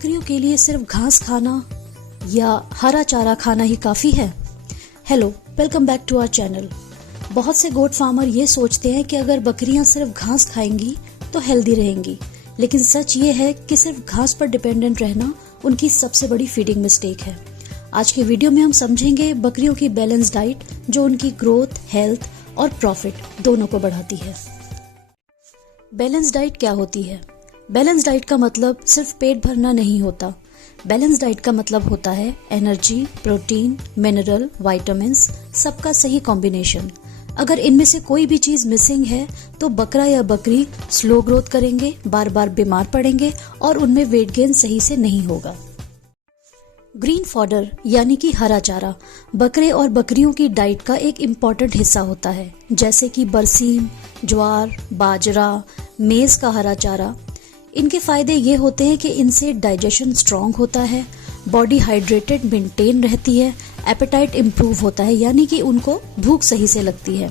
बकरियों के लिए सिर्फ घास खाना या हरा चारा खाना ही काफी है? Hello, welcome back to our channel. बहुत से गोट फार्मर ये सोचते हैं कि अगर बकरियां सिर्फ घास खाएंगी तो हेल्दी रहेंगी, लेकिन सच ये है कि सिर्फ घास पर डिपेंडेंट रहना उनकी सबसे बड़ी फीडिंग मिस्टेक है। आज के वीडियो में हम समझेंगे बकरियों की बैलेंस डाइट जो उनकी ग्रोथ, हेल्थ और प्रॉफिट दोनों को बढ़ाती है। बैलेंस डाइट क्या होती है? बैलेंस डाइट का मतलब सिर्फ पेट भरना नहीं होता। बैलेंस डाइट का मतलब होता है एनर्जी, प्रोटीन, मिनरल, विटामिन्स, सबका सही कॉम्बिनेशन। अगर इनमें से कोई भी चीज मिसिंग है तो बकरा या बकरी स्लो ग्रोथ करेंगे, बार बार बीमार पड़ेंगे और उनमें वेट गेन सही से नहीं होगा। ग्रीन फॉडर यानी कि हरा चारा बकरे और बकरियों की डाइट का एक इम्पॉर्टेंट हिस्सा होता है, जैसे कि बरसीम, ज्वार, बाजरा, मेज का हरा चारा। इनके फायदे ये होते हैं कि इनसे डाइजेशन स्ट्रांग होता है, बॉडी हाइड्रेटेड मेंटेन रहती है, एपेटाइट इम्प्रूव होता है यानी कि उनको भूख सही से लगती है।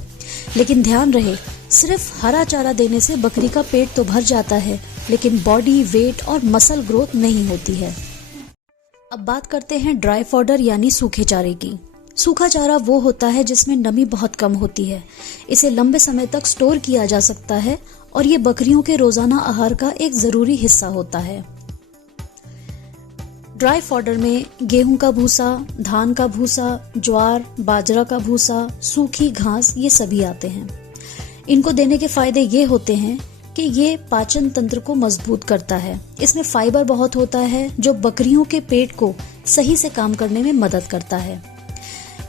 लेकिन ध्यान रहे, सिर्फ हरा चारा देने से बकरी का पेट तो भर जाता है, लेकिन बॉडी वेट और मसल ग्रोथ नहीं होती है। अब बात करते हैं ड्राई फॉडर यानी सूखे चारे की। सूखा चारा वो होता है जिसमें नमी बहुत कम होती है। इसे लंबे समय तक स्टोर किया जा सकता है और ये बकरियों के रोजाना आहार का एक जरूरी हिस्सा होता है। ड्राई फॉडर में गेहूं का भूसा, धान का भूसा, ज्वार, बाजरा का भूसा, सूखी घास ये सभी आते हैं। इनको देने के फायदे ये होते हैं कि ये पाचन तंत्र को मजबूत करता है। इसमें फाइबर बहुत होता है जो बकरियों के पेट को सही से काम करने में मदद करता है।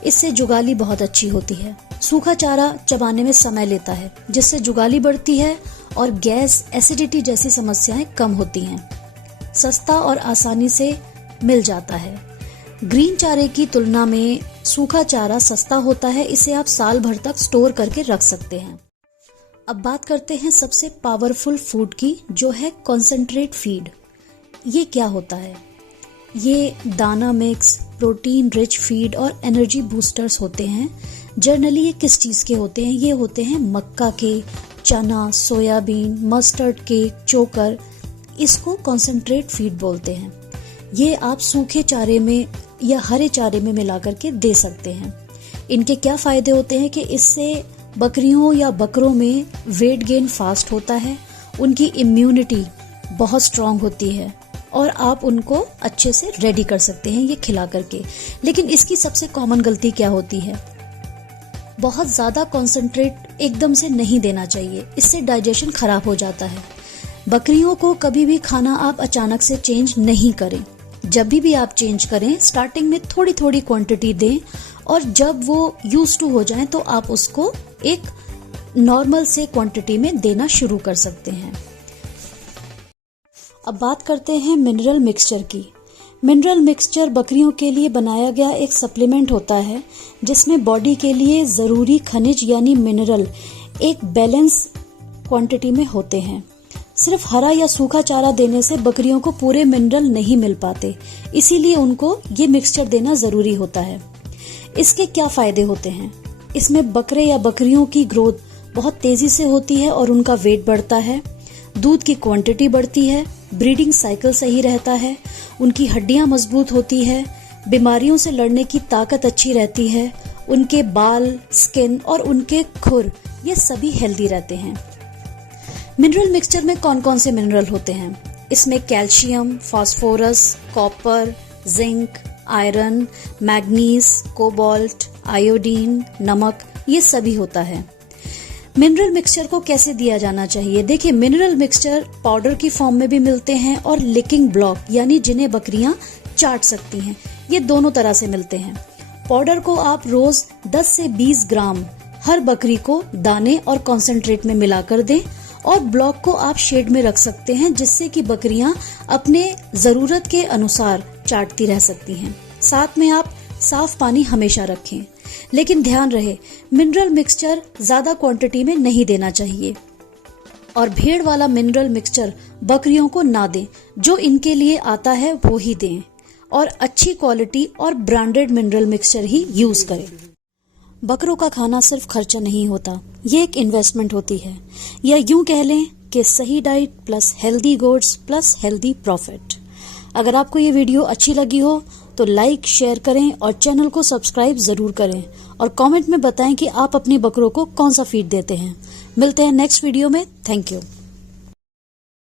इससे जुगाली बहुत अच्छी होती है। सूखा चारा चबाने में समय लेता है, जिससे जुगाली बढ़ती है और गैस, एसिडिटी जैसी समस्याएं कम होती हैं। सस्ता और आसानी से मिल जाता है। ग्रीन चारे की तुलना में सूखा चारा सस्ता होता है, इसे आप साल भर तक स्टोर करके रख सकते हैं। अब बात करते हैं सबसे पावरफुल फूड की, जो है कॉन्सेंट्रेट फीड। ये क्या होता है? ये दाना मिक्स, प्रोटीन रिच फीड और एनर्जी बूस्टर्स होते हैं। जनरली ये किस चीज के होते हैं? ये होते हैं मक्का के, चना, सोयाबीन, मस्टर्ड केक, चोकर। इसको कॉन्सेंट्रेट फीड बोलते हैं। ये आप सूखे चारे में या हरे चारे में मिलाकर के दे सकते हैं। इनके क्या फायदे होते हैं कि इससे बकरियों या बकरों में वेट गेन फास्ट होता है, उनकी इम्यूनिटी बहुत स्ट्रांग होती है और आप उनको अच्छे से रेडी कर सकते हैं ये खिला करके। लेकिन इसकी सबसे कॉमन गलती क्या होती है? बहुत ज्यादा कॉन्सेंट्रेट एकदम से नहीं देना चाहिए, इससे डाइजेशन खराब हो जाता है। बकरियों को कभी भी खाना आप अचानक से चेंज नहीं करें। जब भी आप चेंज करें, स्टार्टिंग में थोड़ी थोड़ी क्वांटिटी दें और जब वो यूज टू हो जाए तो आप उसको एक नॉर्मल से क्वांटिटी में देना शुरू कर सकते हैं। अब बात करते हैं मिनरल मिक्सचर की। मिनरल मिक्सचर बकरियों के लिए बनाया गया एक सप्लीमेंट होता है, जिसमें बॉडी के लिए जरूरी खनिज यानी मिनरल एक बैलेंस क्वांटिटी में होते हैं। सिर्फ हरा या सूखा चारा देने से बकरियों को पूरे मिनरल नहीं मिल पाते, इसीलिए उनको ये मिक्सचर देना जरूरी होता है। इसके क्या फायदे होते हैं? इसमें बकरे या बकरियों की ग्रोथ बहुत तेजी से होती है और उनका वेट बढ़ता है, दूध की क्वांटिटी बढ़ती है, ब्रीडिंग साइकिल सही रहता है, उनकी हड्डियां मजबूत होती है, बीमारियों से लड़ने की ताकत अच्छी रहती है, उनके बाल, स्किन और उनके खुर ये सभी हेल्दी रहते हैं। मिनरल मिक्सचर में कौन कौन से मिनरल होते हैं? इसमें calcium, phosphorus, copper, zinc, iron, manganese, cobalt, iodine, नमक ये सभी होता है। मिनरल मिक्सचर को कैसे दिया जाना चाहिए? देखिए, मिनरल मिक्सचर पाउडर की फॉर्म में भी मिलते हैं और लिकिंग ब्लॉक यानी जिन्हें बकरियां चाट सकती हैं, ये दोनों तरह से मिलते हैं। पाउडर को आप रोज 10 से 20 ग्राम हर बकरी को दाने और कॉन्सेंट्रेट में मिलाकर दें और ब्लॉक को आप शेड में रख सकते हैं, जिससे कि बकरियां अपने जरूरत के अनुसार चाटती रह सकती हैं। साथ में आप साफ पानी हमेशा रखें। लेकिन ध्यान रहे, मिनरल मिक्सचर ज्यादा क्वांटिटी में नहीं देना चाहिए और भेड़ वाला मिनरल मिक्सचर बकरियों को ना दें। जो इनके लिए आता है वो ही दें और अच्छी क्वालिटी और ब्रांडेड मिनरल मिक्सचर ही यूज करें। बकरों का खाना सिर्फ खर्चा नहीं होता, ये एक इन्वेस्टमेंट होती है, या यूं कह लें कि सही diet plus healthy goats plus healthy profit. अगर आपको ये वीडियो अच्छी लगी हो तो लाइक शेयर करें और चैनल को सब्सक्राइब जरूर करें और कमेंट में बताएं कि आप अपनी बकरों को कौन सा फीड देते हैं। मिलते हैं नेक्स्ट वीडियो में। Thank you.